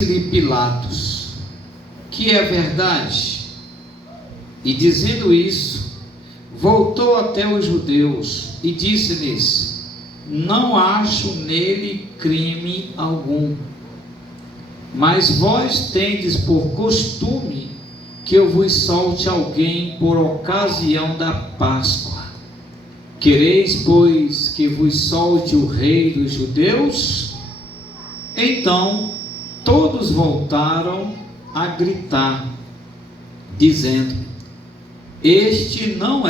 Disse-lhe Pilatos, que é verdade. E dizendo isso, voltou até os judeus e disse-lhes: não acho nele crime algum. Mas vós tendes por costume que eu vos solte alguém por ocasião da Páscoa. Quereis, pois, que vos solte o rei dos judeus? Então todos voltaram a gritar, dizendo: este não,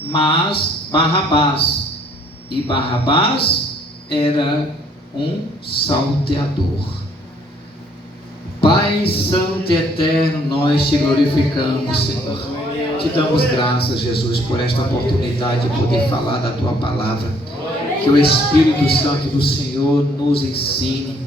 mas Barrabás. E Barrabás era um salteador. Pai santo e eterno, nós te glorificamos, Senhor. Te damos graças, Jesus, por esta oportunidade de poder falar da tua palavra. Que o Espírito Santo do Senhor nos ensine,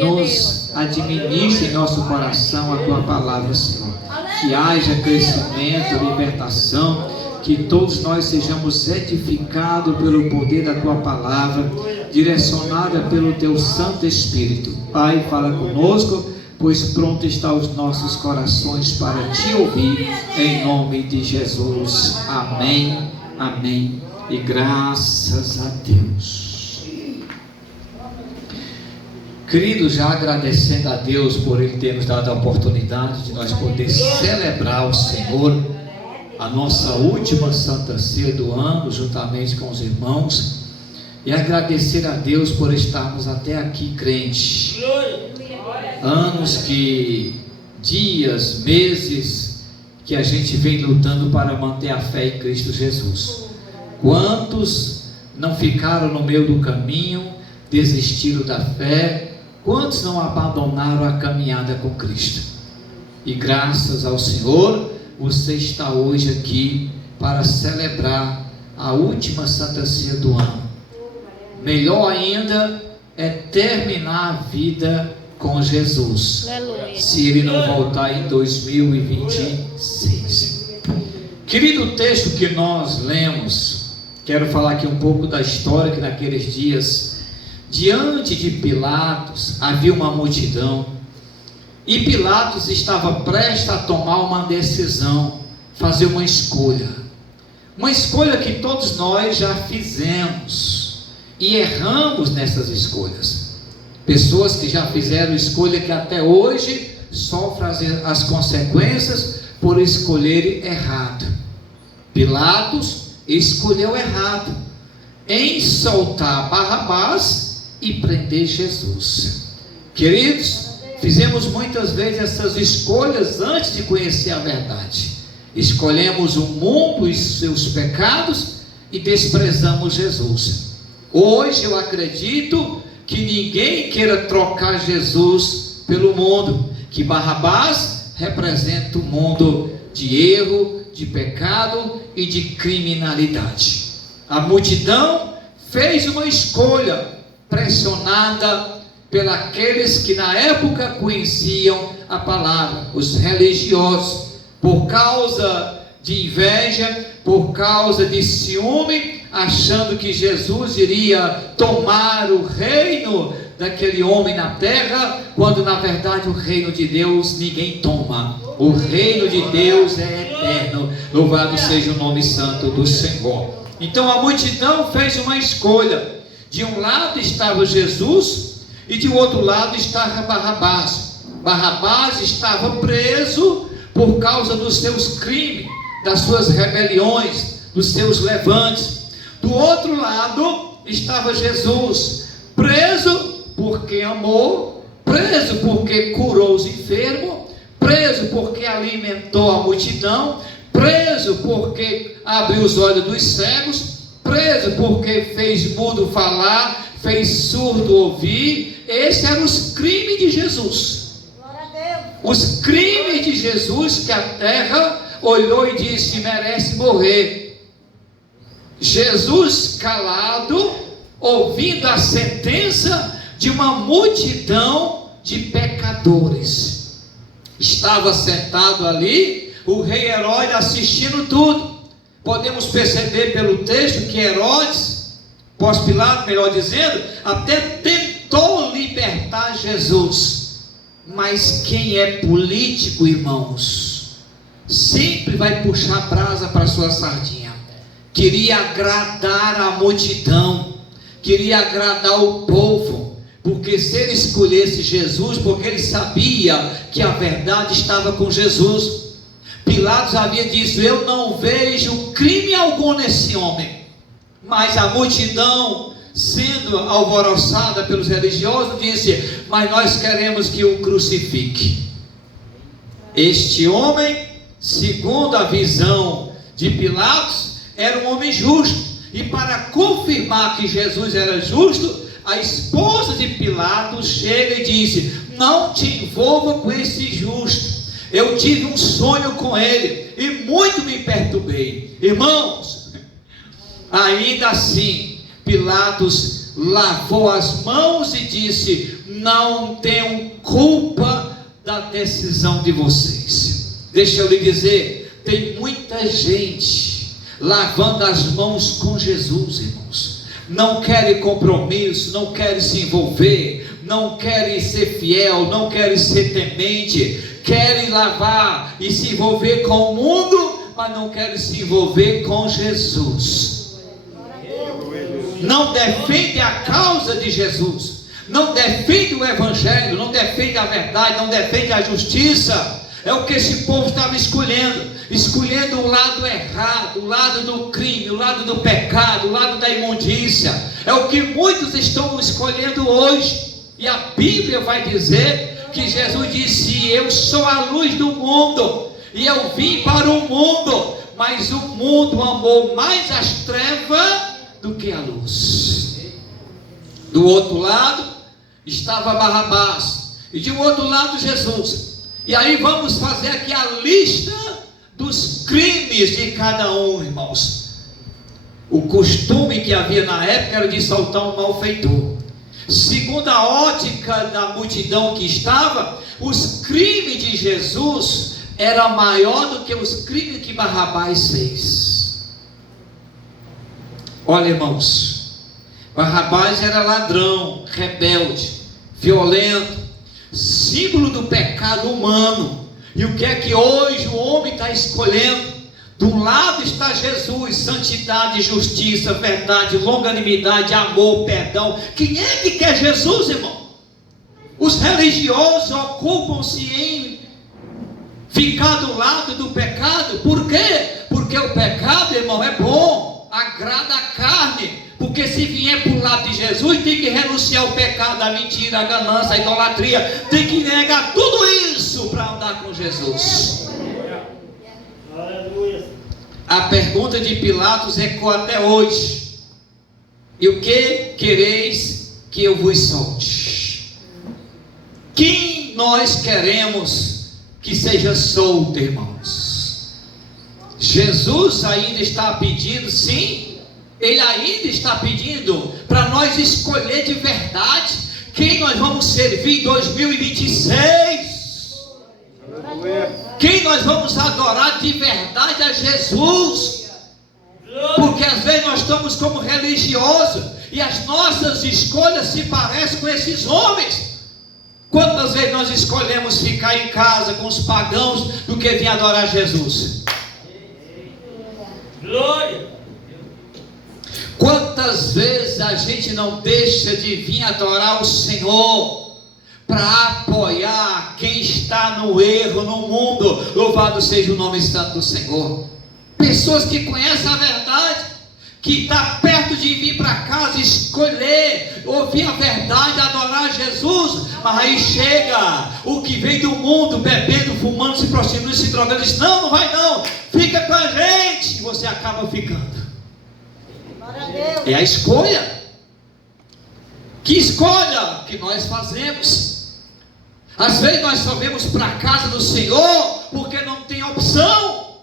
nos administre em nosso coração a tua palavra, Senhor. Que haja crescimento, libertação, que todos nós sejamos edificados pelo poder da tua palavra, direcionada pelo teu Santo Espírito. Pai, fala conosco, pois pronto está os nossos corações para te ouvir, em nome de Jesus. Amém, amém e graças a Deus. Queridos, já agradecendo a Deus por Ele ter nos dado a oportunidade de nós poder celebrar o Senhor, a nossa última Santa Ceia do ano, juntamente com os irmãos, e agradecer a Deus por estarmos até aqui crentes. Anos dias, meses, que a gente vem lutando para manter a fé em Cristo Jesus. Quantos não ficaram no meio do caminho, desistiram da fé? Quantos não abandonaram a caminhada com Cristo? E graças ao Senhor, você está hoje aqui para celebrar a última Santa Ceia do ano. Melhor ainda é terminar a vida com Jesus, se Ele não voltar em 2026. Querido, o texto que nós lemos, quero falar aqui um pouco da história que naqueles dias, diante de Pilatos, havia uma multidão, e Pilatos estava prestes a tomar uma decisão, fazer uma escolha que todos nós já fizemos, e erramos nessas escolhas. Pessoas que já fizeram escolha que até hoje sofrem as consequências por escolherem errado. Pilatos escolheu errado em soltar Barrabás e prender Jesus. Queridos, fizemos muitas vezes essas escolhas antes de conhecer a verdade. Escolhemos o mundo e seus pecados e desprezamos Jesus. Hoje eu acredito que ninguém queira trocar Jesus pelo mundo, que Barrabás representa o mundo de erro, de pecado e de criminalidade. A multidão fez uma escolha, pressionada pelos que na época conheciam a palavra, os religiosos, por causa de inveja, por causa de ciúme, achando que Jesus iria tomar o reino daquele homem na terra, quando na verdade o reino de Deus ninguém toma. O reino de Deus é eterno. Louvado seja o nome santo do Senhor. Então a multidão fez uma escolha. De um lado estava Jesus e de outro lado estava Barrabás. Barrabás estava preso por causa dos seus crimes, das suas rebeliões, dos seus levantes. Do outro lado estava Jesus, preso porque amou, preso porque curou os enfermos, preso porque alimentou a multidão, preso porque abriu os olhos dos cegos, preso porque fez mudo falar, fez surdo ouvir. Esses eram os crimes de Jesus. Os crimes de Jesus que a terra olhou e disse: merece morrer. Jesus calado, ouvindo a sentença de uma multidão de pecadores. Estava sentado ali o rei Herodes assistindo tudo. Podemos perceber pelo texto que Herodes, Pós Pilatos, melhor dizendo, até tentou libertar Jesus. Mas quem é político, irmãos, sempre vai puxar brasa para sua sardinha. Queria agradar a multidão, queria agradar o povo, porque se ele escolhesse Jesus, porque ele sabia que a verdade estava com Jesus. Pilatos havia dito: eu não vejo crime algum nesse homem. Mas a multidão, sendo alvoroçada pelos religiosos, disse: mas nós queremos que o crucifique. Este homem, segundo a visão de Pilatos, era um homem justo. E para confirmar que Jesus era justo, a esposa de Pilatos chega e disse: não te envolva com esse justo. Eu tive um sonho com ele e muito me perturbei. Irmãos, ainda assim, Pilatos lavou as mãos e disse: não tenho culpa da decisão de vocês. Deixa eu lhe dizer, tem muita gente lavando as mãos com Jesus, irmãos. Não querem compromisso, não querem se envolver, não querem ser fiel, não querem ser temente, querem lavar e se envolver com o mundo, mas não querem se envolver com Jesus. Não defende a causa de Jesus, não defende o evangelho, não defende a verdade, não defende a justiça. É o que esse povo estava escolhendo o lado errado, o lado do crime, o lado do pecado, o lado da imundícia. É o que muitos estão escolhendo hoje. E a Bíblia vai dizer que Jesus disse: eu sou a luz do mundo, e eu vim para o mundo, mas o mundo amou mais as trevas do que a luz. Do outro lado estava Barrabás, e de outro lado Jesus. E aí vamos fazer aqui a lista dos crimes de cada um, irmãos. O costume que havia na época era de soltar um malfeitor. Segundo a ótica da multidão que estava, os crimes de Jesus eram maior do que os crimes que Barrabás fez. Olha, irmãos, Barrabás era ladrão, rebelde, violento, símbolo do pecado humano. E o que é que hoje o homem está escolhendo? De um lado está Jesus, santidade, justiça, verdade, longanimidade, amor, perdão. Quem é que quer Jesus, irmão? Os religiosos ocupam-se em ficar do lado do pecado. Por quê? Porque o pecado, irmão, é bom, agrada a carne. Porque se vier para o lado de Jesus, tem que renunciar ao pecado, a mentira, a ganância, a idolatria. Tem que negar tudo isso para andar com Jesus. A pergunta de Pilatos ecoa até hoje: e o que quereis que eu vos solte? Quem nós queremos que seja solto, irmãos? Jesus ainda está pedindo, sim. Ele ainda está pedindo para nós escolher de verdade quem nós vamos servir em 2026. Quem nós vamos adorar de verdade a Jesus. Porque às vezes nós estamos como religiosos e as nossas escolhas se parecem com esses homens. Quantas vezes nós escolhemos ficar em casa com os pagãos do que vir adorar Jesus? Glória! Quantas vezes a gente não deixa de vir adorar o Senhor para apoiar quem está no erro no mundo? Louvado seja o nome santo do Senhor. Pessoas que conhecem a verdade, que está perto de vir para casa, escolher, ouvir a verdade, adorar Jesus, mas aí chega o que vem do mundo, bebendo, fumando, se prostituindo, se drogando, diz: não, não vai não, fica com a gente, e você acaba ficando. É a escolha. Que escolha que nós fazemos? Às vezes nós só vemos para a casa do Senhor porque não tem opção.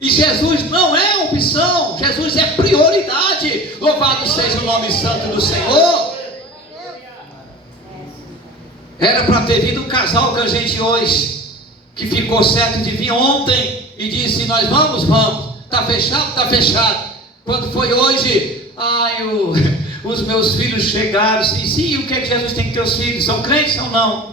E Jesus não é opção, Jesus é prioridade. Louvado seja o nome santo do Senhor. Era para ter vindo um casal com a gente hoje, que ficou certo de vir ontem e disse: nós vamos, está fechado, está fechado. Quando foi hoje, os meus filhos chegaram. Sim, o que é que Jesus tem que ter os filhos? São crentes ou não?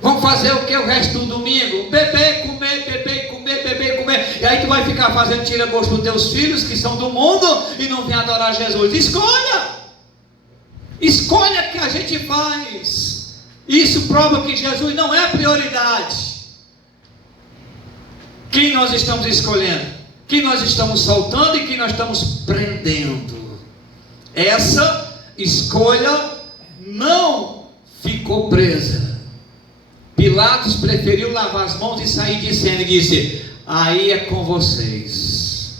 Vamos fazer o que o resto do domingo? Beber, comer, beber, comer, beber, comer. E aí tu vai ficar fazendo tira-gosto dos teus filhos que são do mundo e não vem adorar Jesus. Escolha! Escolha que a gente faz. Isso prova que Jesus não é a prioridade. Quem nós estamos escolhendo? Quem nós estamos soltando e quem nós estamos prendendo? Essa escolha não ficou presa. Pilatos preferiu lavar as mãos e sair dizendo, e disse: aí é com vocês.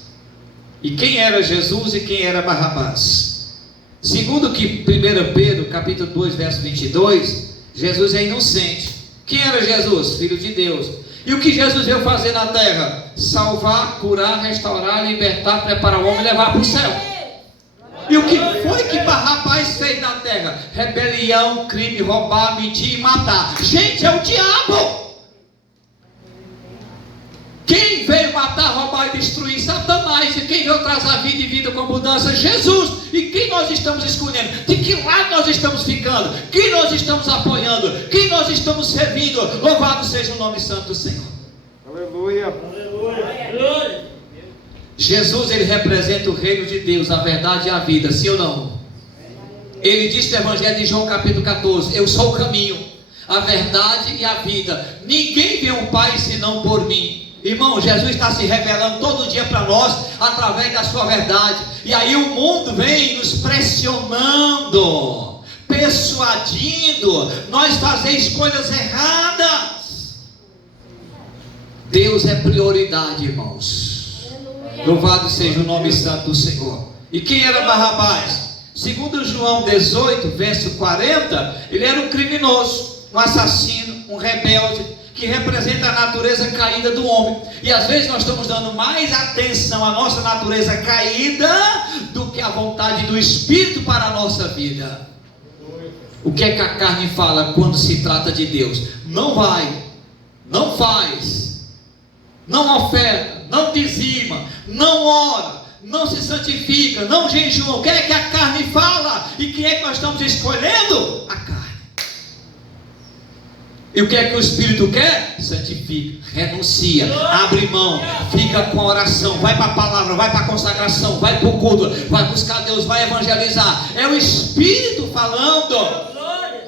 E quem era Jesus e quem era Barrabás? Segundo que 1 Pedro capítulo 2 verso 22, Jesus é inocente. Quem era Jesus? Filho de Deus. E o que Jesus veio fazer na terra? Salvar, curar, restaurar, libertar, preparar o homem e levar para o céu. E o que foi que Barrabás fez na terra? Rebelião, crime, roubar, mentir e matar. Gente, é o diabo. Quem veio matar, roubar e destruir? Satanás. E quem veio trazer a vida e vida com mudança? Jesus. E quem nós estamos escolhendo? De que lado nós estamos ficando? Quem nós estamos apoiando? Quem nós estamos servindo? Louvado seja o nome santo do Senhor. Aleluia. Aleluia. Jesus, ele representa o reino de Deus, a verdade e a vida, sim ou não? Ele disse no Evangelho de João capítulo 14, eu sou o caminho, a verdade e a vida, ninguém vê o Pai senão por mim. Irmão, Jesus está se revelando todo dia para nós, através da sua verdade, e aí o mundo vem nos pressionando, persuadindo, nós fazer escolhas erradas. Deus é prioridade, irmãos. Louvado seja o nome santo do Senhor. E quem era Barrabás? Segundo João 18, verso 40, ele era um criminoso, um assassino, um rebelde, que representa a natureza caída do homem. E às vezes nós estamos dando mais atenção à nossa natureza caída do que à vontade do Espírito para a nossa vida. O que é que a carne fala quando se trata de Deus? Não vai, não faz, não oferta, não dizima, não ora, não se santifica, não jejua. O que é que a carne fala? E quem é que nós estamos escolhendo? A carne. E o que é que o Espírito quer? Santifica, renuncia, abre mão, fica com a oração, vai para a palavra, vai para a consagração, vai para o culto, vai buscar Deus, vai evangelizar. É o Espírito falando.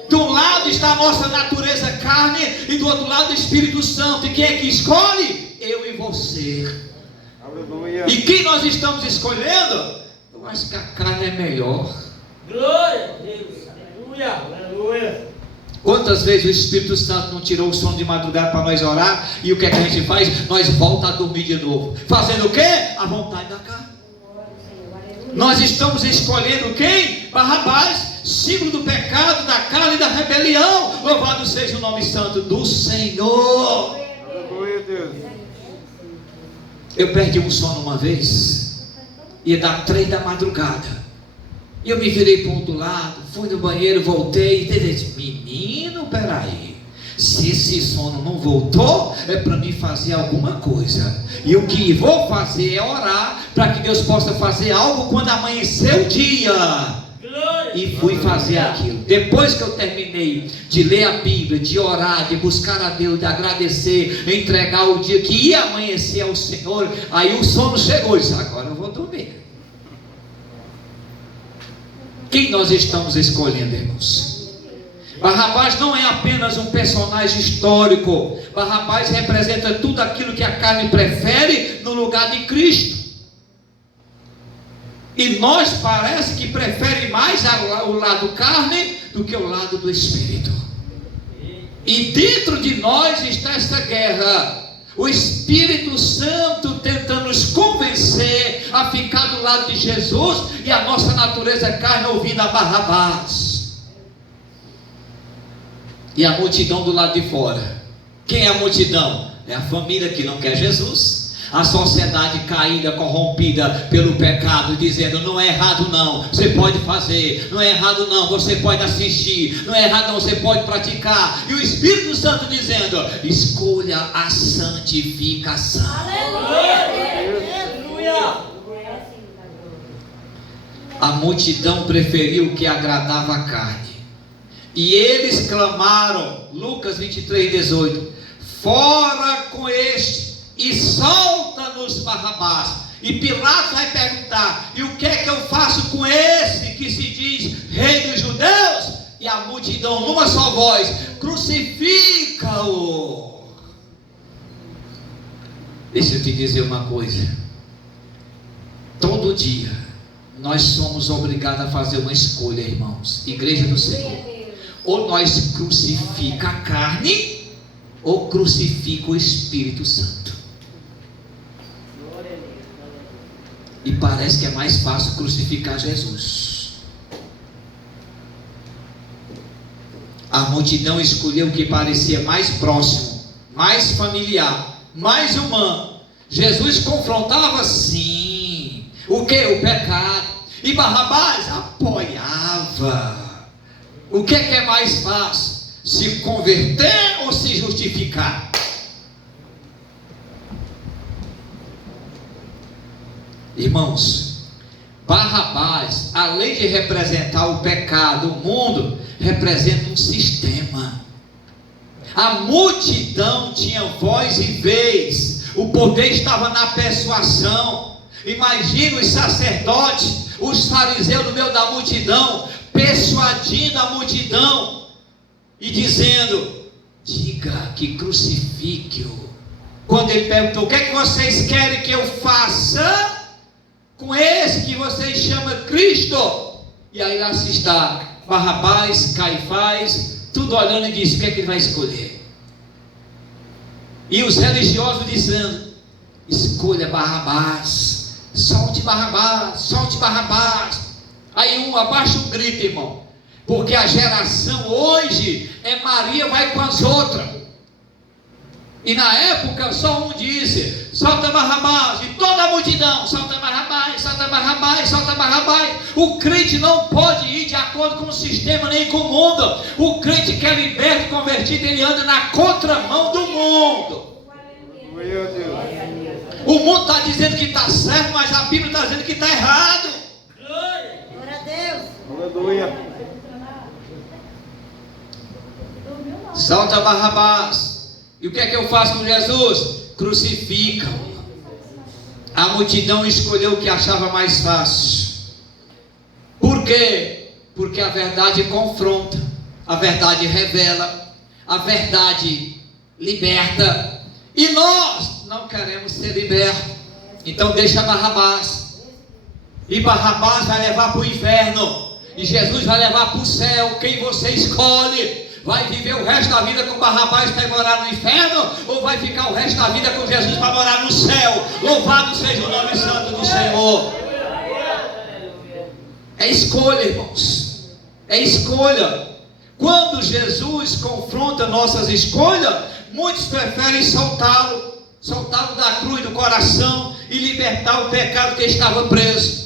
De um lado está a nossa natureza carne e do outro lado o Espírito Santo. E quem é que escolhe? Eu e você. Aleluia. E quem nós estamos escolhendo? Eu acho que a carne é melhor. Glória a Deus. Aleluia. Aleluia. Quantas vezes o Espírito Santo não tirou o sono de madrugada para nós orar? E o que é que a gente faz? Nós voltamos a dormir de novo. Fazendo o quê? A vontade da carne. Nós estamos escolhendo quem? Barrabás, símbolo do pecado, da carne e da rebelião. Louvado seja o nome santo do Senhor. Aleluia, Deus. Eu perdi um sono uma vez, ia dar 3 da madrugada, e eu me virei para o outro lado, fui no banheiro, voltei, e disse: menino, peraí, se esse sono não voltou, é para mim fazer alguma coisa, e o que vou fazer é orar, para que Deus possa fazer algo quando amanhecer o dia. E fui fazer aquilo. Depois que eu terminei de ler a Bíblia, de orar, de buscar a Deus, de agradecer, entregar o dia que ia amanhecer ao Senhor, aí o sono chegou e disse: agora eu vou dormir. Quem nós estamos escolhendo, irmãos? Barrabás não é apenas um personagem histórico. Barrabás representa tudo aquilo que a carne prefere no lugar de Cristo. E nós parece que prefere mais o lado carne do que o lado do Espírito. E dentro de nós está essa guerra. O Espírito Santo tentando nos convencer a ficar do lado de Jesus, e a nossa natureza carne ouvindo a Barrabás. E a multidão do lado de fora. Quem é a multidão? É a família que não quer Jesus. A sociedade caída, corrompida pelo pecado, dizendo: não é errado não, você pode fazer, não é errado não, você pode assistir, não é errado não, você pode praticar. E o Espírito Santo dizendo: escolha a santificação. Aleluia. A multidão preferiu o que agradava a carne. E eles clamaram, Lucas 23:18, fora com este e solta-nos Barrabás. E Pilatos vai perguntar, e o que é que eu faço com esse que se diz rei dos judeus? E a multidão, numa só voz, crucifica-o. Deixa eu te dizer uma coisa. Todo dia nós somos obrigados a fazer uma escolha, irmãos, igreja do Senhor. Ou nós crucifica a carne, ou crucifica o Espírito Santo. E parece que é mais fácil crucificar Jesus. A multidão escolheu o que parecia mais próximo, mais familiar, mais humano. Jesus confrontava sim. O que? O pecado. E Barrabás apoiava. O que é mais fácil? Se converter ou se justificar? Irmãos, Barrabás, além de representar o pecado, o mundo, representa um sistema. A multidão tinha voz e vez, o poder estava na persuasão. Imagina os sacerdotes, os fariseus no meio da multidão, persuadindo a multidão e dizendo: diga que crucifique-o. Quando ele perguntou: o que é que vocês querem que eu faça com esse que vocês chamam Cristo? E aí lá se está Barrabás, Caifás, tudo olhando e disse: o que é que ele vai escolher? E os religiosos dizendo: escolha Barrabás, solte Barrabás, solte Barrabás. Aí um abaixa um grito, irmão, porque a geração hoje é Maria vai com as outras. E na época só um disse: solta Barrabás. E toda a multidão: solta Barrabás, solta Barrabás, solta Barrabás. O crente não pode ir de acordo com o sistema nem com o mundo. O crente que é liberto, convertido, ele anda na contramão do mundo. O mundo está dizendo que está certo, mas a Bíblia está dizendo que está errado. Glória a Deus. Aleluia. Solta Barrabás. E o que é que eu faço com Jesus? Crucifica-o. A multidão escolheu o que achava mais fácil. Por quê? Porque a verdade confronta, a verdade revela, a verdade liberta. E nós não queremos ser libertos. Então deixa Barrabás. E Barrabás vai levar para o inferno. E Jesus vai levar para o céu. Quem você escolhe? Vai viver o resto da vida com Barrabás para morar no inferno? Ou vai ficar o resto da vida com Jesus para morar no céu? Louvado seja o nome santo do Senhor. É escolha, irmãos. É escolha. Quando Jesus confronta nossas escolhas, muitos preferem soltá-lo da cruz do coração e libertar o pecado que estava preso.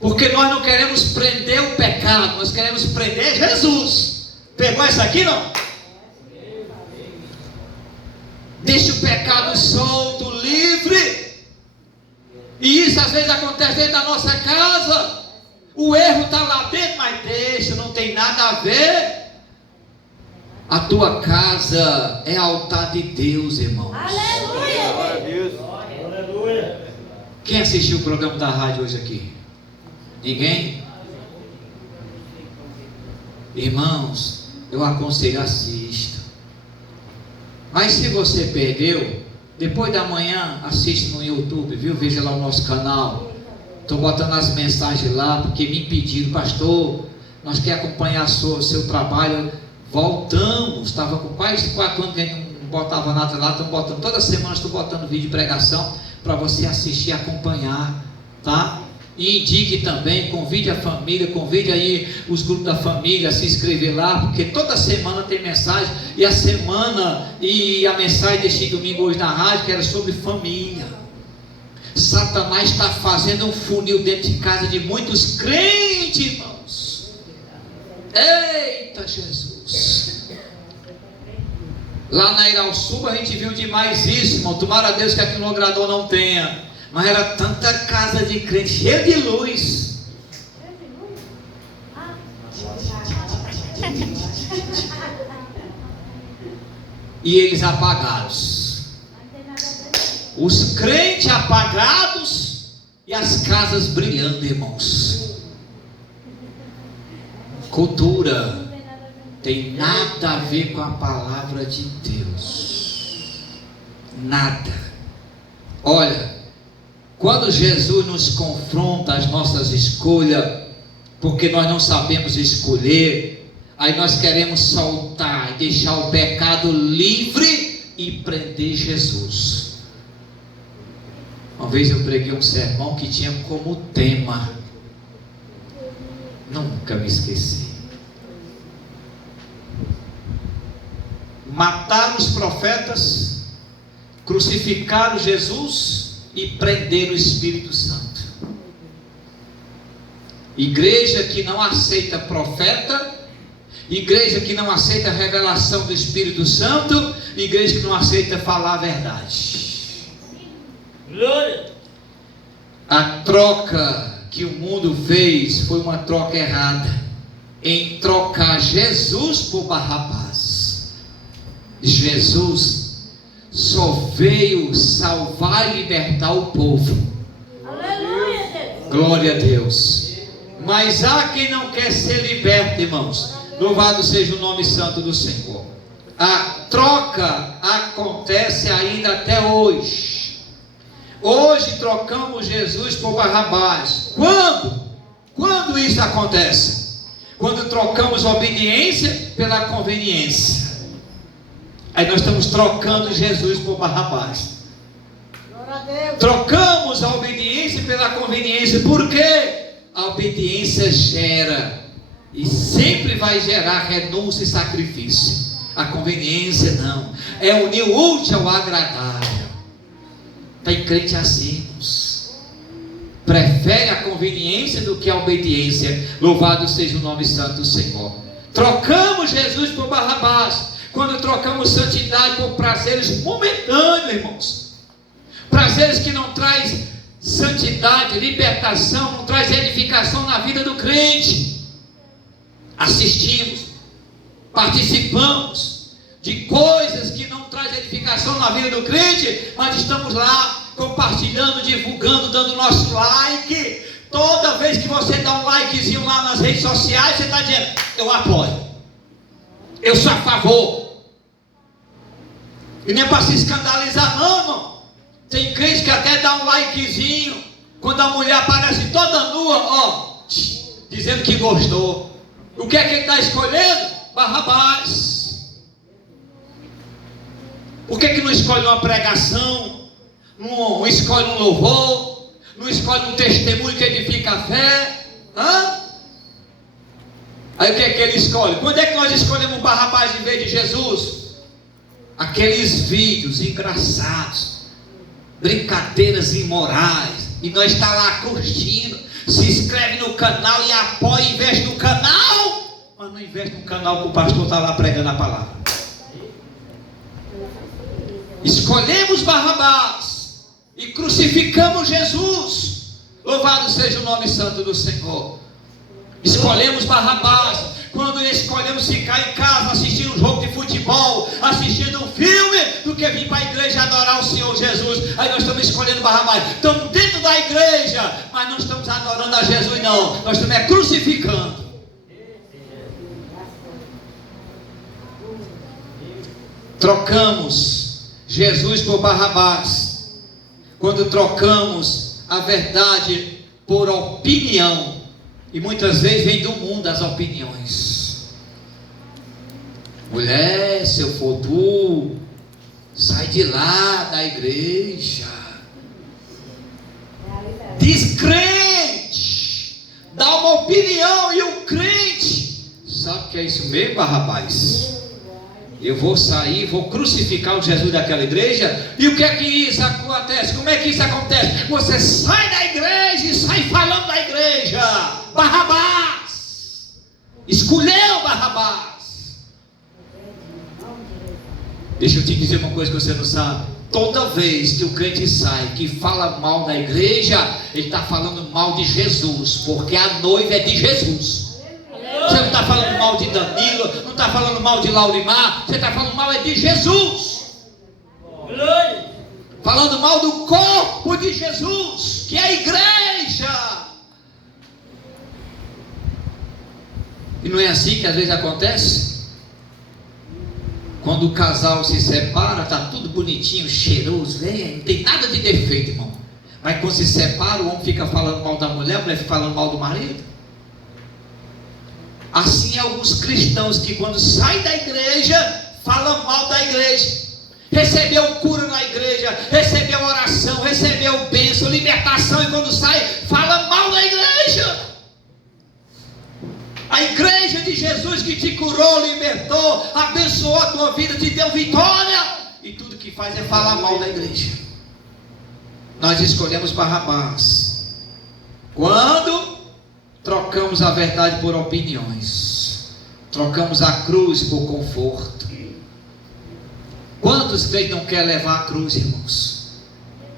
Porque nós não queremos prender o pecado, nós queremos prender Jesus. Pegou essa aqui, não? Deixa o pecado solto, livre. E isso às vezes acontece dentro da nossa casa. O erro está lá dentro, mas deixa, não tem nada a ver. A tua casa é altar de Deus, irmãos. Aleluia. Aleluia. Quem assistiu o programa da rádio hoje aqui? Ninguém? Irmãos, eu aconselho, assista. Mas se você perdeu, depois da manhã assiste no YouTube, viu? Veja lá o nosso canal. Estou botando as mensagens lá, porque me pediram: pastor, nós queremos acompanhar o seu trabalho. Voltamos, estava com quase 4 anos que a gente não botava nada lá. Estamos botando, toda semana estou botando vídeo de pregação para você assistir e acompanhar, tá? E indique também, convide a família, convide aí os grupos da família a se inscrever lá, porque toda semana tem mensagem. E a semana, e a mensagem deste domingo hoje na rádio, que era sobre família. Satanás está fazendo um funil dentro de casa de muitos crentes, irmãos. Eita Jesus! Lá na Irauçuba a gente viu demais isso, irmão. Tomara a Deus que aqui no Logrador não tenha. Mas era tanta casa de crente, cheia de luz. e eles apagados. Os crentes apagados e as casas brilhando, irmãos. Cultura tem nada a ver com a palavra de Deus. Nada. Olha, quando Jesus nos confronta as nossas escolhas, porque nós não sabemos escolher, aí nós queremos soltar e deixar o pecado livre e prender Jesus. Uma vez eu preguei um sermão que tinha como tema, nunca me esqueci, matar os profetas, crucificar Jesus e prender o Espírito Santo. Igreja que não aceita profeta, igreja que não aceita a revelação do Espírito Santo, igreja que não aceita falar a verdade. Glória. A troca que o mundo fez foi uma troca errada, em trocar Jesus por Barrabás. Jesus só veio salvar e libertar o povo. Aleluia, Deus. Glória a Deus. Mas há quem não quer ser liberto, irmãos. Louvado seja o nome santo do Senhor. A troca acontece ainda até hoje. Hoje trocamos Jesus por Barrabás. Quando isso acontece? Quando trocamos obediência pela conveniência. Aí nós estamos trocando Jesus por Barrabás. Glória a Deus. Trocamos a obediência pela conveniência. Por quê? A obediência gera, e sempre vai gerar, renúncia e sacrifício. A conveniência não. É unir o útil ao agradável. Tem crente assim, irmãos. Prefere a conveniência do que a obediência. Louvado seja o nome santo do Senhor. Trocamos Jesus por Barrabás. Quando trocamos santidade por prazeres momentâneos, irmãos. Prazeres que não traz santidade, libertação, não traz edificação na vida do crente. Assistimos, participamos de coisas que não traz edificação na vida do crente, mas estamos lá compartilhando, divulgando, dando nosso like. Toda vez que você dá um likezinho lá nas redes sociais, você está dizendo: eu apoio, eu sou a favor. E não é para se escandalizar não, irmão. Tem crente que até dá um likezinho quando a mulher aparece toda nua, ó, dizendo que gostou. O que é que ele está escolhendo? Barrabás. Por que não escolhe uma pregação? Não escolhe um louvor? Não escolhe um testemunho que edifica a fé? Aí o que é que ele escolhe? Quando é que nós escolhemos Barrabás em vez de Jesus? Aqueles vídeos engraçados, brincadeiras imorais, e nós está lá curtindo, se inscreve no canal e apoia, investe no canal, mas não investe no canal que o pastor está lá pregando a palavra. Escolhemos Barrabás e crucificamos Jesus. Louvado seja o nome santo do Senhor. Escolhemos Barrabás quando escolhemos ficar em casa assistindo um jogo de futebol, assistindo um filme, do que vir para a igreja adorar o Senhor Jesus. Aí nós estamos escolhendo Barrabás. Estamos dentro da igreja, mas não estamos adorando a Jesus não. Nós estamos crucificando. Trocamos Jesus por Barrabás quando trocamos a verdade por opinião. E muitas vezes vem do mundo as opiniões. Mulher, se eu for tu, sai de lá da igreja. Descrente dá uma opinião, e o crente sabe que é isso mesmo, Barrabás. Eu vou sair, vou crucificar o Jesus daquela igreja. E o que é que isso acontece? Como é que isso acontece? Você sai da igreja e sai falando da igreja. Barrabás escolheu Barrabás. Deixa eu te dizer uma coisa que você não sabe. Toda vez que o crente sai, que fala mal da igreja, ele está falando mal de Jesus, porque a noiva é de Jesus. Você não está falando mal de Danilo, não está falando mal de Laurimar, você está falando mal é de Jesus. Falando mal do corpo de Jesus, que é a igreja. E não é assim que às vezes acontece? Quando o casal se separa, está tudo bonitinho, cheiroso, não tem nada de defeito, irmão. Mas quando se separa, o homem fica falando mal da mulher, a mulher fica falando mal do marido. Assim é alguns cristãos que quando saem da igreja, falam mal da igreja. Recebeu cura na igreja, recebeu oração, recebeu bênção, libertação, e quando sai, fala mal da igreja. A igreja de Jesus que te curou, libertou, abençoou a tua vida, te deu vitória, e tudo que faz é falar mal da igreja. Nós escolhemos Barrabás quando trocamos a verdade por opiniões, trocamos a cruz por conforto. Quantos crentes não querem levar a cruz, irmãos?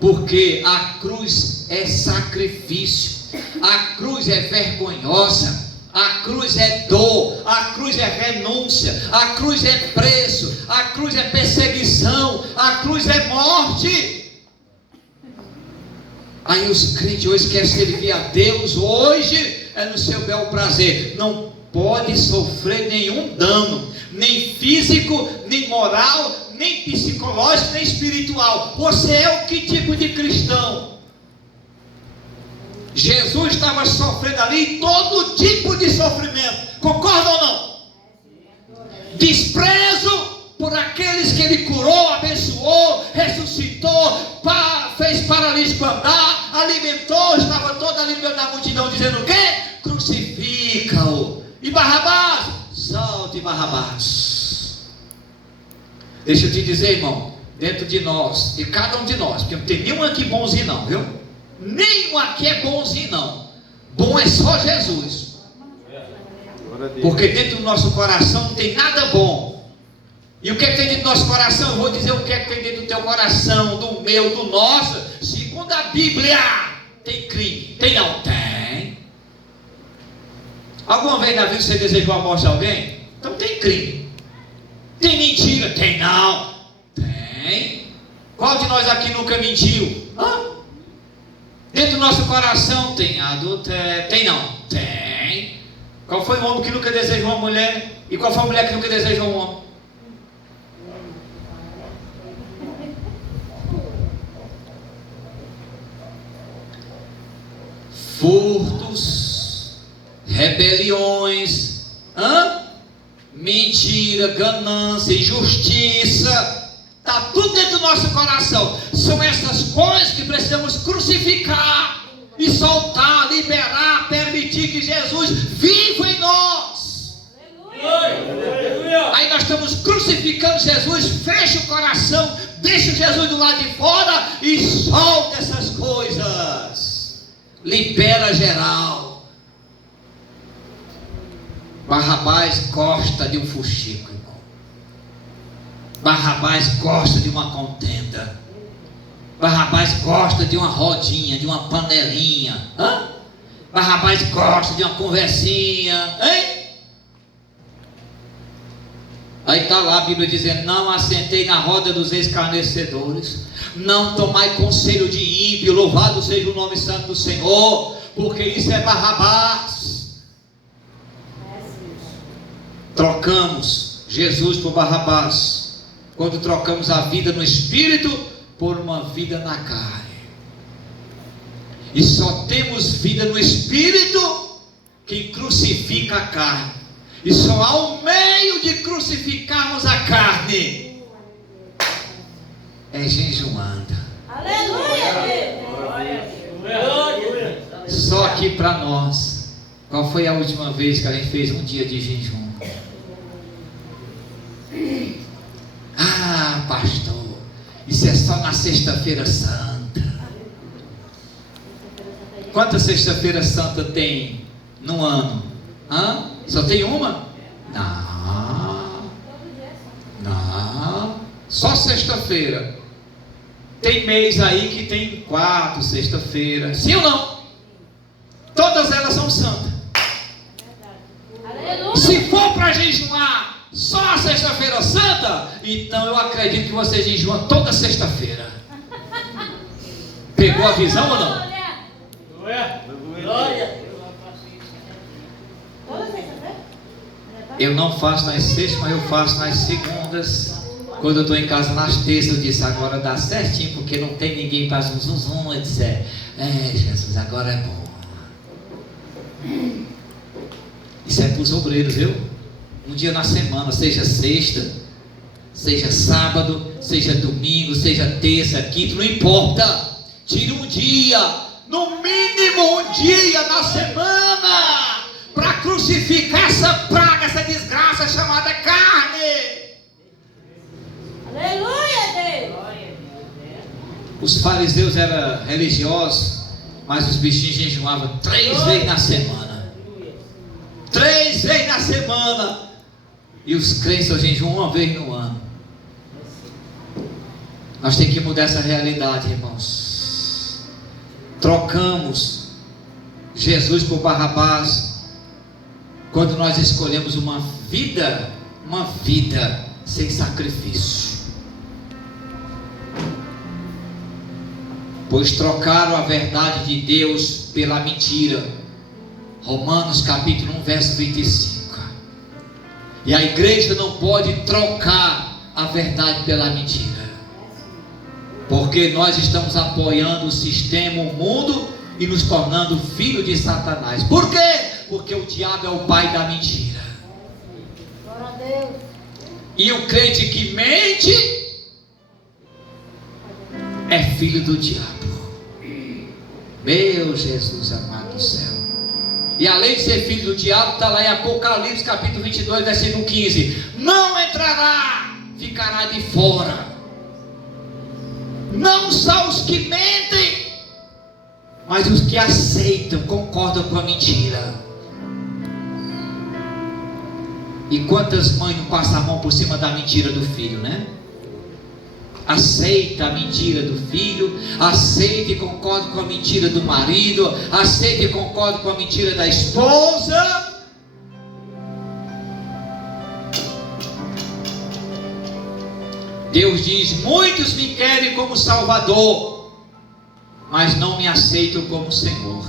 Porque a cruz é sacrifício, a cruz é vergonhosa, a cruz é dor, a cruz é renúncia, a cruz é preço, a cruz é perseguição, a cruz é morte. Aí os crentes hoje querem servir a Deus, hoje é no seu bel prazer, não pode sofrer nenhum dano, nem físico, nem moral, nem psicológico, nem espiritual. Você é o que tipo de cristão? Jesus estava sofrendo ali todo tipo de sofrimento, concorda ou não? Desprezo por aqueles que ele curou, abençoou, ressuscitou, fez paralítico andar, alimentou, estava toda ali no meio da multidão dizendo o quê? Crucifica-o. E Barrabás, solte Barrabás. Deixa eu te dizer, irmão, dentro de nós, e cada um de nós, porque não tem nenhum aqui bonzinho não, viu? Nenhum aqui é bonzinho não. Bom é só Jesus. Porque dentro do nosso coração não tem nada bom. E o que é que tem dentro do nosso coração? Eu vou dizer o que é que tem dentro do teu coração, do meu, do nosso. Segundo a Bíblia, tem crime. Tem não? Tem. Alguma vez na vida você desejou a morte de alguém? Então tem crime. Tem mentira? Tem não? Tem. Qual de nós aqui nunca mentiu? Dentro do nosso coração tem adultério? Tem não? Tem. Qual foi o homem que nunca desejou uma mulher? E qual foi a mulher que nunca desejou um homem? Furtos, rebeliões, mentira, ganância, injustiça, está tudo dentro do nosso coração. São essas coisas que precisamos crucificar e soltar, liberar, permitir que Jesus viva em nós. Aleluia. Aí nós estamos crucificando Jesus, fecha o coração, deixa Jesus do lado de fora e solta essas coisas. Libera geral. Barrabás gosta de um fuxico, irmão. Barrabás gosta de uma contenda. Barrabás gosta de uma rodinha, de uma panelinha. Barrabás gosta de uma conversinha. Hein? Aí está lá a Bíblia dizendo: não assentei na roda dos escarnecedores, não tomai conselho de ímpio, louvado seja o nome santo do Senhor, porque isso é Barrabás. Trocamos Jesus por Barrabás, quando trocamos a vida no Espírito por uma vida na carne. E só temos vida no Espírito quem crucifica a carne. E só há um meio de crucificarmos a carne: é jejuando. Aleluia. Só aqui para nós. Qual foi a última vez que a gente fez um dia de jejum? Pastor, isso é só na sexta-feira santa. Quantas sexta-feira santa tem no ano? Só tem uma? Não. Só sexta-feira. Tem mês aí que tem 4 sexta-feira. Sim ou não? Todas elas são santas. Aleluia. sexta-feira santa? Então eu acredito que você jejua toda sexta-feira. Pegou a visão ou não? Glória. Glória. Eu não faço nas sextas, mas eu faço nas segundas. Quando eu estou em casa nas terças, eu disse, agora dá certinho, porque não tem ninguém para zum. Eu disse, Jesus, agora é bom. Isso é para os obreiros, viu? Um dia na semana, seja sexta, seja sábado, seja domingo, seja terça, quinta, não importa. Tire um dia, no mínimo um dia na semana, para crucificar essa praga, essa desgraça chamada carne. Aleluia, Deus. Os fariseus eram religiosos, mas os bichinhos jejuavam 3 vezes na semana. 3 vezes na semana. E os crentes só jejuam 1 vez no ano. Nós temos que mudar essa realidade, irmãos. Trocamos Jesus por Barrabás quando nós escolhemos uma vida sem sacrifício. Pois trocaram a verdade de Deus pela mentira. Romanos capítulo 1, verso 25. E a igreja não pode trocar a verdade pela mentira, porque nós estamos apoiando o sistema, o mundo, e nos tornando filho de Satanás. Por quê? Porque o diabo é o pai da mentira. Glória a Deus. E o crente que mente é filho do diabo. Meu Jesus amado do céu. E além de ser filho do diabo, está lá em Apocalipse capítulo 22, versículo 15: não entrará, ficará de fora. Não só os que mentem, mas os que aceitam, concordam com a mentira. E quantas mães não passam a mão por cima da mentira do filho, né? Aceita a mentira do filho, aceita e concorda com a mentira do marido, aceita e concorda com a mentira da esposa. Deus diz: muitos me querem como Salvador, mas não me aceitam como Senhor.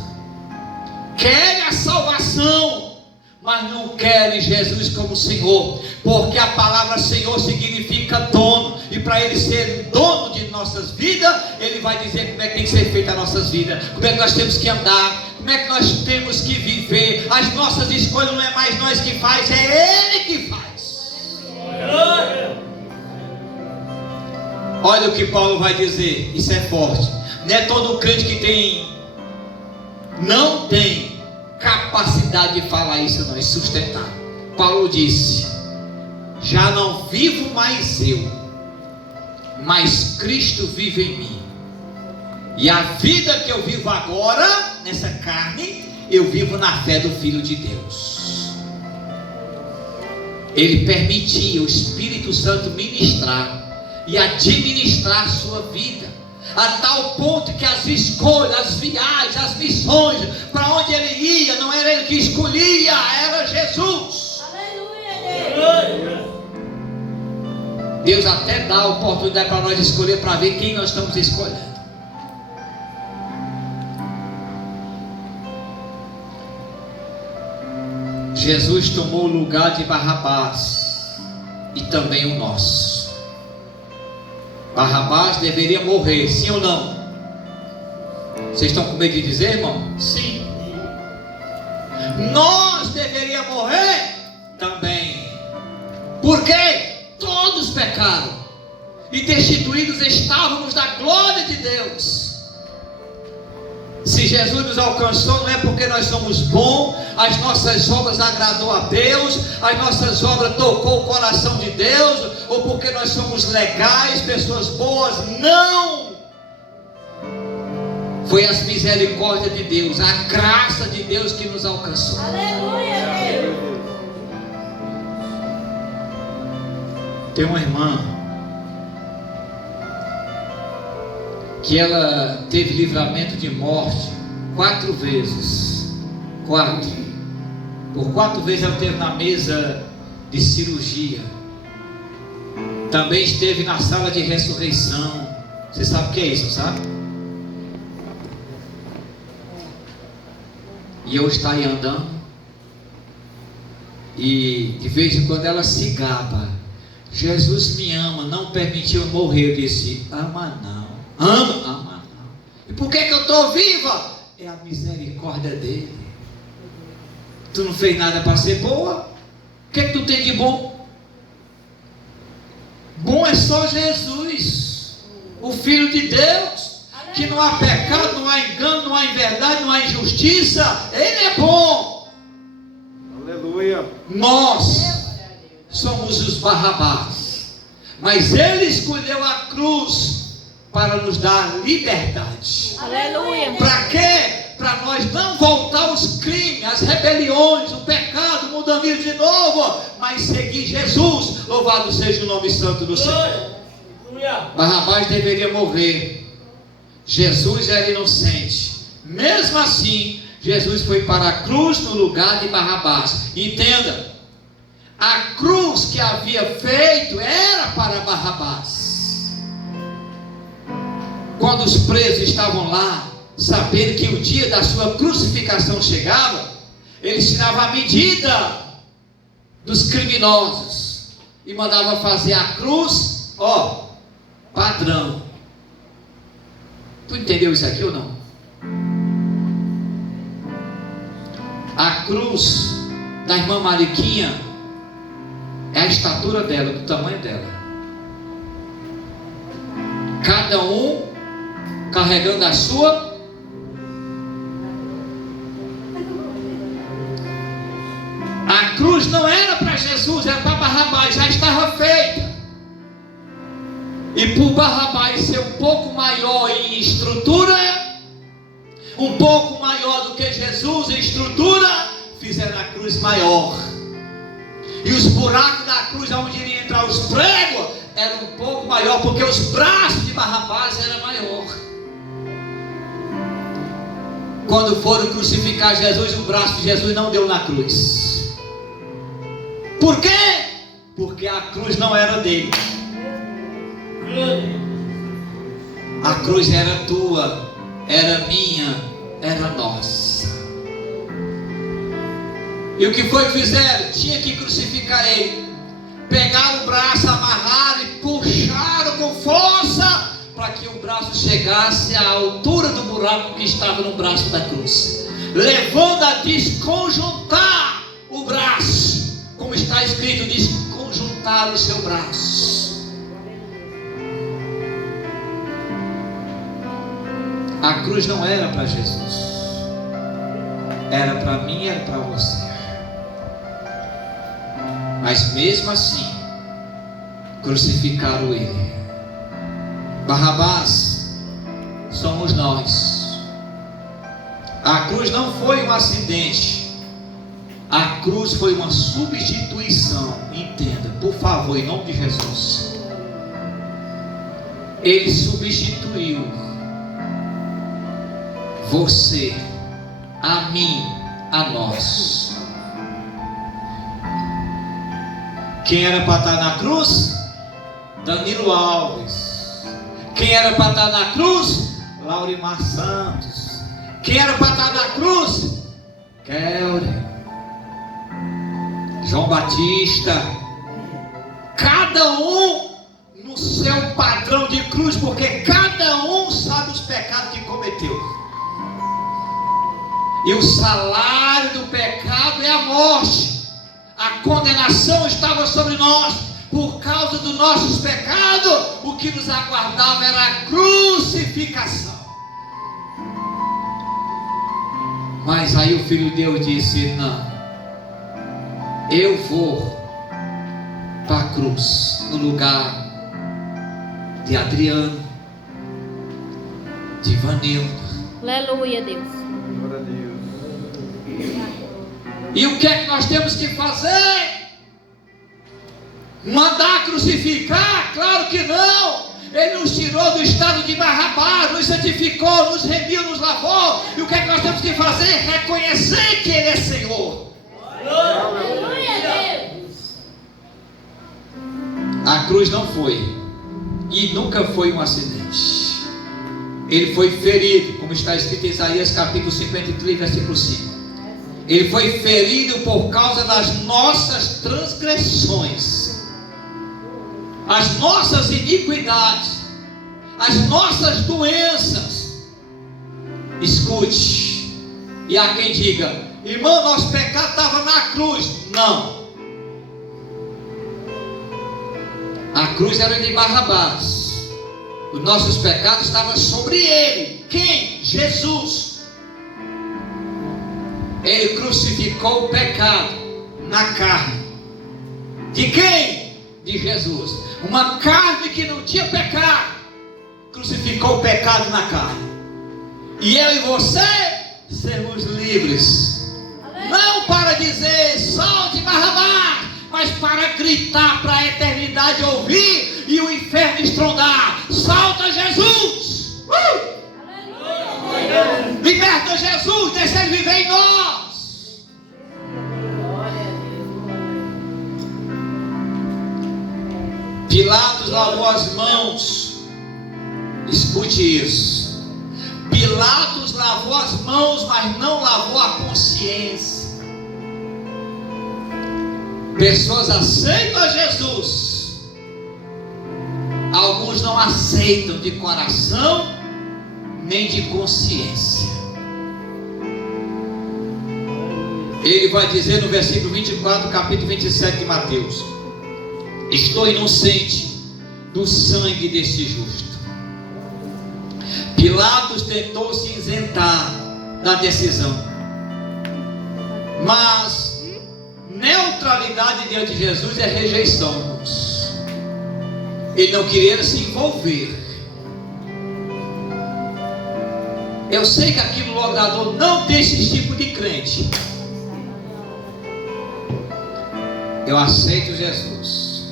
Querem a salvação, mas não querem Jesus como Senhor, porque a palavra Senhor significa dono, e para Ele ser dono de nossas vidas, Ele vai dizer como é que tem que ser feita as nossas vidas, como é que nós temos que andar, como é que nós temos que viver. As nossas escolhas não é mais nós que faz, é Ele que faz. Olha o que Paulo vai dizer, isso é forte. Não é todo crente que não tem capacidade de falar isso, não, e sustentar. Paulo disse: já não vivo mais eu, mas Cristo vive em mim. E a vida que eu vivo agora, nessa carne, eu vivo na fé do Filho de Deus. Ele permitia o Espírito Santo ministrar e administrar a sua vida, a tal ponto que as escolhas, as viagens, as missões, para onde ele ia, não era ele que escolhia, era Jesus. Aleluia, Deus. Deus até dá a oportunidade para nós escolher, para ver quem nós estamos escolhendo. Jesus tomou o lugar de Barrabás e também o nosso. Barrabás deveria morrer, sim ou não? Vocês estão com medo de dizer, irmão? Sim. Nós deveríamos morrer também. Porque todos pecaram e destituídos estávamos da glória de Deus. Se Jesus nos alcançou, não é porque nós somos bons, as nossas obras agradou a Deus, as nossas obras tocou o coração de Deus, ou porque nós somos legais, pessoas boas. Não! Foi as misericórdias de Deus, a graça de Deus que nos alcançou. Aleluia, Deus. Tem uma irmã que ela teve livramento de morte 4 vezes. 4. Por 4 vezes ela esteve na mesa de cirurgia. Também esteve na sala de ressurreição. Você sabe o que é isso, sabe? E eu estou aí andando, e de vez em quando ela se gaba. Jesus me ama, não permitiu eu morrer. Eu disse: ama não, ama não. E por que eu estou viva? É a misericórdia dele. Tu não fez nada para ser boa? O que tu tem de bom? Bom é só Jesus, o Filho de Deus, que não há pecado, não há engano, não há inverdade, não há injustiça. Ele é bom. Aleluia. Nós somos os Barrabás, mas Ele escolheu a cruz para nos dar liberdade. Aleluia. Para quê? Para nós não voltar aos crimes, às rebeliões, o pecado, o mundanismo de novo, mas seguir Jesus. Louvado seja o nome santo do Senhor. Barrabás deveria morrer. Jesus era inocente. Mesmo assim, Jesus foi para a cruz no lugar de Barrabás. Entenda, a cruz que havia feito era para Barrabás. Quando os presos estavam lá, sabendo que o dia da sua crucificação chegava, eles tiravam a medida dos criminosos e mandavam fazer a cruz, padrão. Tu entendeu isso aqui ou não? A cruz da irmã Mariquinha é a estatura dela, do tamanho dela. Cada um carregando a sua. A cruz não era para Jesus, era para Barrabás, já estava feita. E por Barrabás ser um pouco maior em estrutura, um pouco maior do que Jesus em estrutura, fizeram a cruz maior. E os buracos da cruz, onde iriam entrar os pregos, eram um pouco maior, porque os braços de Barrabás eram maior. Quando foram crucificar Jesus, o braço de Jesus não deu na cruz. Por quê? Porque a cruz não era dele. A cruz era tua, era minha, era nossa. E o que foi que fizeram? Tinha que crucificar ele. Pegaram o braço, amarraram e puxaram com força, para que o braço chegasse à altura do buraco que estava no braço da cruz, levando a desconjuntar o braço. Como está escrito, desconjuntar o seu braço. A cruz não era para Jesus, era para mim, era para você. Mas mesmo assim, crucificaram ele. Barrabás somos nós. A cruz não foi um acidente. A cruz foi uma substituição. Entenda, por favor, em nome de Jesus. Ele substituiu você, a mim, a nós. Quem era para estar na cruz? Danilo Alves. Quem era para estar na cruz? Laurimar Santos. Quem era para estar na cruz? Kelly, João Batista. Cada um no seu padrão de cruz, porque cada um sabe os pecados que cometeu. E o salário do pecado é a morte. A condenação estava sobre nós. Por causa dos nossos pecados, o que nos aguardava era a crucificação. Mas aí o Filho de Deus disse: não, eu vou para a cruz, no lugar de Adriano, de Vanilda. Aleluia, Deus. Glória a Deus. E o que é que nós temos que fazer? Mandar crucificar? Claro que não. Ele nos tirou do estado de Barrabás, nos santificou, nos remiu, nos lavou. E o que é que nós temos que fazer? Reconhecer que Ele é Senhor. Aleluia, Deus. A cruz não foi, e nunca foi um acidente. Ele foi ferido, como está escrito em Isaías capítulo 53, versículo 5. Ele foi ferido por causa das nossas transgressões, as nossas iniquidades, as nossas doenças. Escute, e há quem diga: irmão, nosso pecado estava na cruz. Não, a cruz era de Barrabás. Os nossos pecados estavam sobre ele. Quem? Jesus. Ele crucificou o pecado na carne. De quem? De Jesus. Uma carne que não tinha pecado, crucificou o pecado na carne. E eu e você sermos livres. Não para dizer solte Barrabás, mas para gritar para a eternidade ouvir e o inferno estrondar: salta Jesus! Liberta Jesus, deixa ele viver em nós. Pilatos lavou as mãos. Escute isso. Pilatos lavou as mãos, mas não lavou a consciência. Pessoas aceitam a Jesus, alguns não aceitam de coração nem de consciência. Ele vai dizer no versículo 24, capítulo 27 de Mateus: estou inocente do sangue deste justo. Pilatos tentou se isentar da decisão, mas neutralidade diante de Jesus é rejeição, irmãos. Ele não queria se envolver. Eu sei que aqui no Logrador não tem esse tipo de crente. Eu aceito Jesus,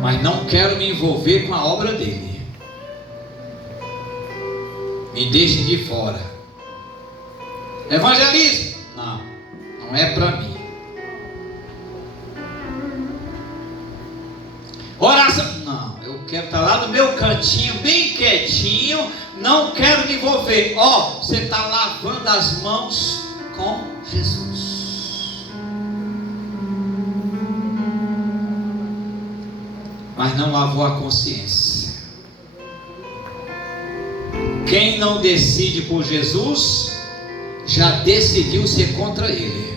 mas não quero me envolver com a obra dele. Me deixe de fora. Evangelismo? Não, não é para mim. Oração? Não, eu quero estar lá no meu cantinho, bem quietinho. Não quero me envolver. Ó, você está lavando as mãos com Jesus, mas não lavou a consciência. Quem não decide por Jesus, já decidiu ser contra ele.